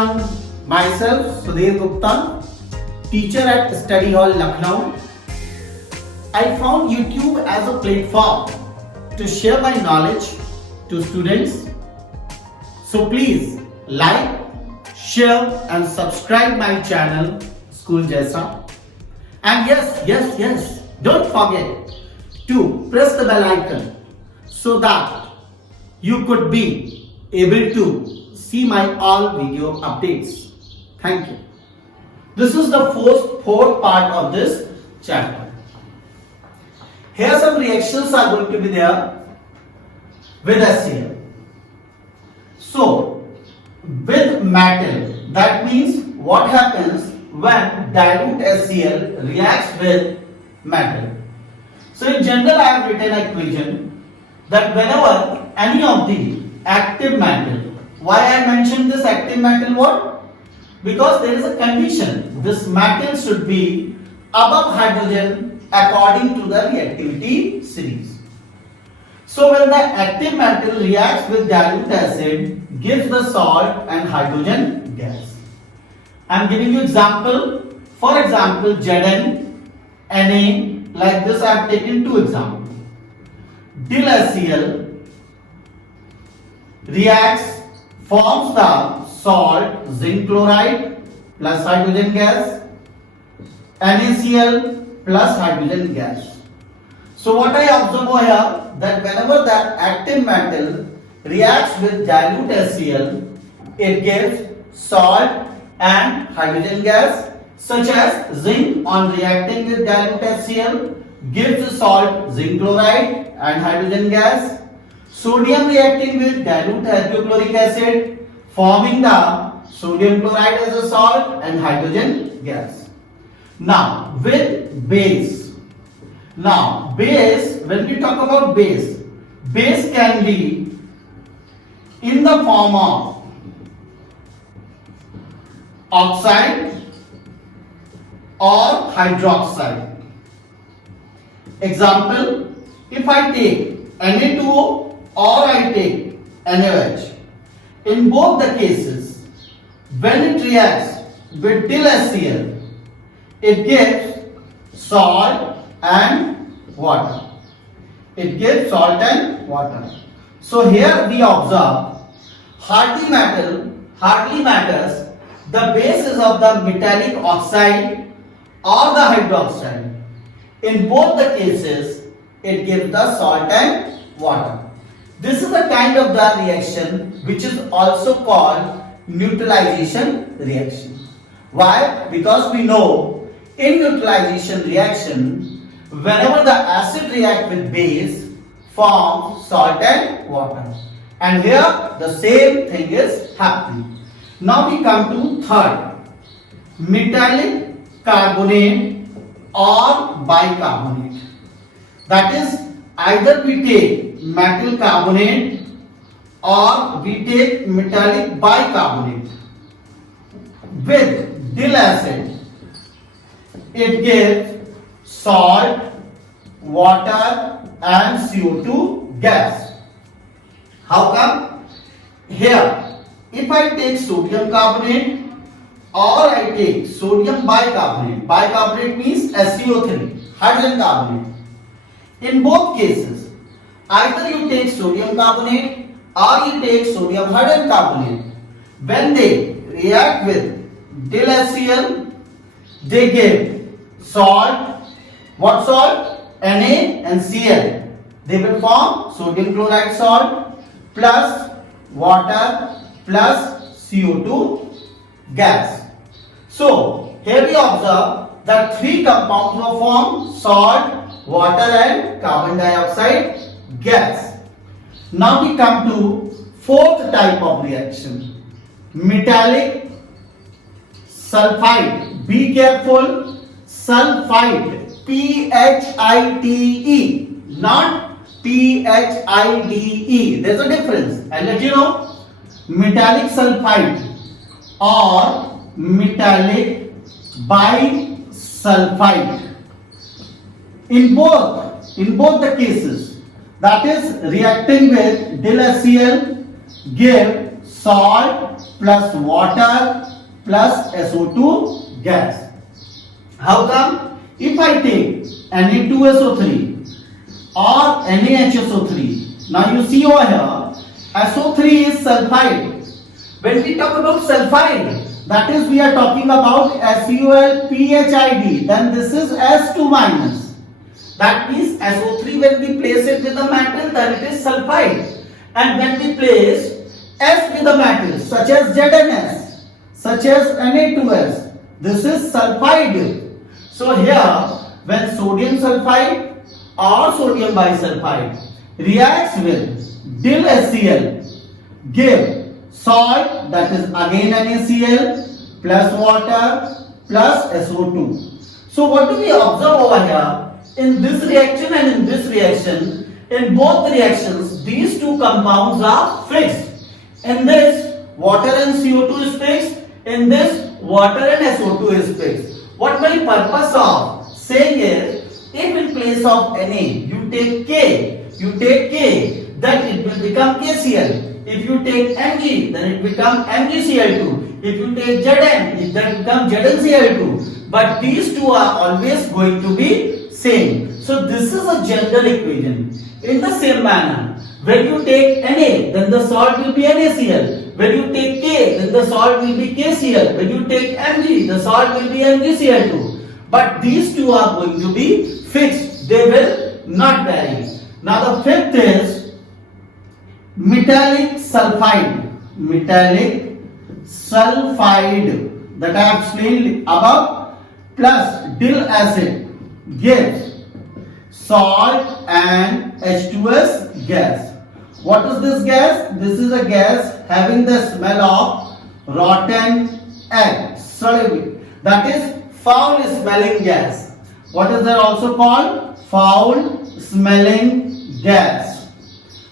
everyone, myself SUDHEER GUPTA, teacher at Study Hall Lucknow. I found YouTube as a platform to share my knowledge to students. So please like, share and subscribe my channel School Jaisa. And yes, don't forget to press the bell icon so that you could be able to see my all video updates. Thank you. This is the fourth part of this chapter. Here some reactions are going to be there with HCl. So with metal, that means what happens when dilute HCl reacts with metal. So in general I have written an equation that whenever any of the active metal, why I mentioned this active metal what? Because there is a condition, this metal should be above hydrogen according to the reactivity series. So when the active metal reacts with dilute acid, gives the salt and hydrogen gas. I am giving you example. For example, Zn, Na, like this I have taken two examples. DiHCl reacts, forms the salt zinc chloride plus hydrogen gas, NaCl plus hydrogen gas. So what I observe over here, that whenever the active metal reacts with dilute HCl, it gives salt and hydrogen gas, such as zinc on reacting with dilute HCl gives the salt zinc chloride and hydrogen gas. Sodium reacting with dilute hydrochloric acid, forming the sodium chloride as a salt and hydrogen gas. Now with base. Now base, when we talk about base can be in the form of oxide or hydroxide. Example, if I take Na2O or I take NaOH, in both the cases, when it reacts with DiHCl, it gives salt and water. It gives salt and water. So here we observe hardly matters the basis of the metallic oxide or the hydroxide. In both the cases, it gives the salt and water. This is the kind of the reaction which is also called neutralization reaction. Why? Because we know in neutralization reaction, whenever the acid reacts with base, forms salt and water. And here the same thing is happening. Now we come to third, metallic carbonate or bicarbonate. That is, either we take metal carbonate or we take metallic bicarbonate. With DIL acid, it gives salt, water and CO2 gas. How come? Here, if I take sodium carbonate or I take sodium bicarbonate, bicarbonate means SiO3, hydrogen carbonate. In both cases, either you take sodium carbonate or you take sodium hydrogen carbonate. When they react with DiHCl, they give salt. What salt? Na and Cl. They will form sodium chloride salt plus water plus CO2 gas. So here we observe that three compounds were formed: salt, water and carbon dioxide gas. Now we come to fourth type of reaction, metallic sulfide. Be careful, sulfide, Phite, not Phide. There's a difference. I'll let you know. Metallic sulfide or metallic bisulfide. In both the cases, that is reacting with DiHCl, give salt plus water plus SO2 gas. How come? If I take Na2SO3 or NaHSO3, now you see over here, SO3 is sulfide. When we talk about sulfide, that is we are talking about SULPHID, then this is S2 minus. That means SO3 when we place it with the metal, then it is sulfide. And when we place S with the metal such as ZnS, such as Na2S, this is sulfide. So here when sodium sulfide or sodium bisulfide reacts with DIL-HCl, give salt, that is again NaCl plus water plus SO2. So what do we observe over here? In this reaction and in this reaction, in both reactions, these two compounds are fixed. In this, water and CO2 is fixed. In this, water and SO2 is fixed. What my purpose of saying is, if in place of Na you take K, then it will become KCl. If you take Mg, then it becomes MgCl2. If you take Zn, it then becomes ZnCl2. But these two are always going to be same. So this is a general equation. In the same manner, when you take Na, then the salt will be NaCl. When you take K, then the salt will be KCl. When you take Mg, the salt will be MgCl2. But these two are going to be fixed. They will not vary. Now the fifth is metallic sulfide. Metallic sulfide that I have explained above plus dill acid gives salt and H2S gas. What is this gas? This is a gas having the smell of rotten egg. That is foul smelling gas. What is that also called? Foul smelling gas.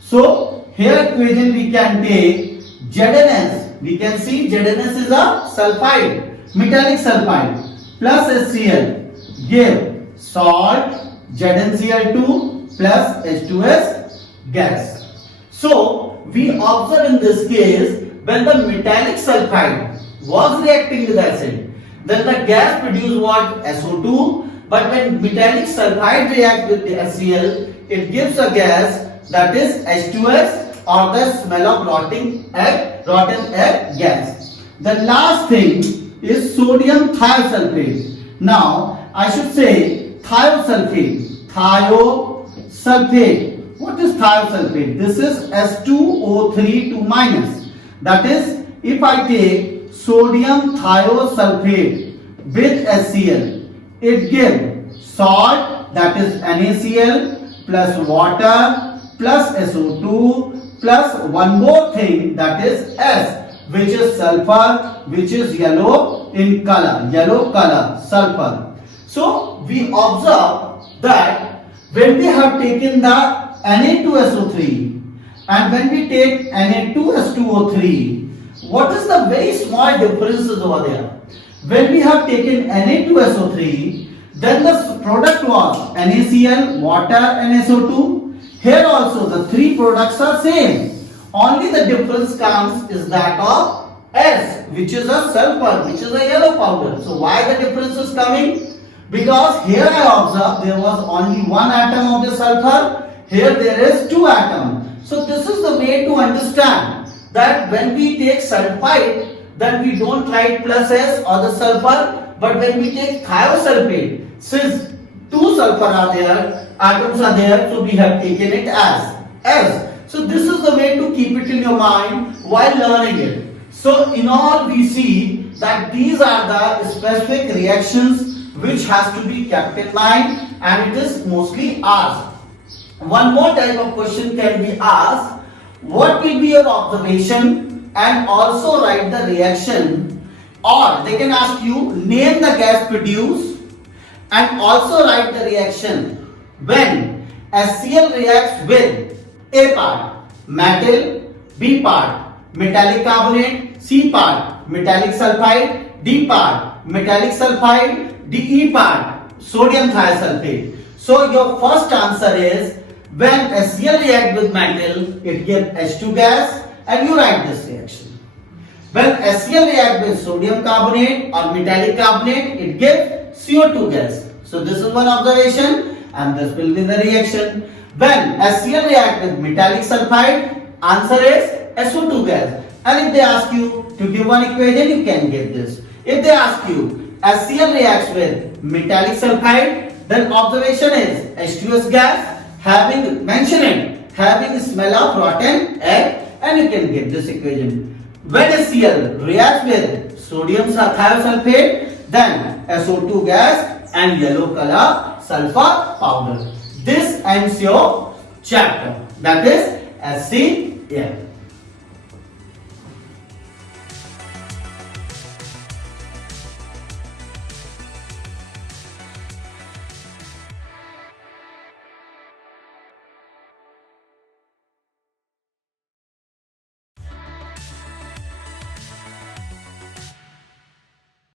So here equation we can take ZnS. We can see ZnS is a sulfide, metallic sulfide plus HCl give salt ZnCl2 plus H2S gas. So we observe in this case when the metallic sulfide was reacting with acid, then the gas produced what? SO2. But when metallic sulfide reacts with the HCl, it gives a gas that is H2S or the smell of rotten egg gas. The last thing is sodium thiosulfate. Now I should say thiosulfate. Thiosulfate. What is thiosulfate? This is S2O3 2 minus. That is, if I take sodium thiosulfate with HCl, it gives salt, that is NaCl plus water plus SO2 plus one more thing, that is S, which is sulfur, which is yellow in color, sulfur. So we observe that when we have taken the Na2SO3 and when we take Na2S2O3, what is the very small differences over there? When we have taken Na2SO3, then the product was NaCl, water and SO2. Here also the three products are same. Only the difference comes is that of S, which is a sulfur, which is a yellow powder. So why the difference is coming? Because here I observe there was only one atom of the sulfur. Here there is two atoms. So this is the way to understand that when we take sulfide, then we don't write plus S or the sulfur. But when we take thiosulfate, since two sulfur are there, atoms are there, so we have taken it as S. So this is the way to keep it in your mind while learning it. So in all we see that these are the specific reactions which has to be kept in mind, and it is mostly asked. One more type of question can be asked, what will be your observation, and also write the reaction, or they can ask you name the gas produced and also write the reaction when HCl reacts with A part metal, B part metallic carbonate, C part metallic sulfide, D part metallic sulfide, DE part sodium thiosulfate. So your first answer is when HCl reacts with metal, it gives H2 gas, and you write this reaction. When HCl reacts with sodium carbonate or metallic carbonate, it gives CO2 gas. So this is one observation and this will be the reaction. When HCl reacts with metallic sulfide, answer is SO2 gas. And if they ask you to give one equation, you can get this. If they ask you HCl reacts with metallic sulfide, then observation is H2S gas having smell of rotten egg, and you can get this equation. When HCl reacts with sodium thiosulfate, then SO2 gas and yellow color sulfur powder. This ends your chapter, that is HCl.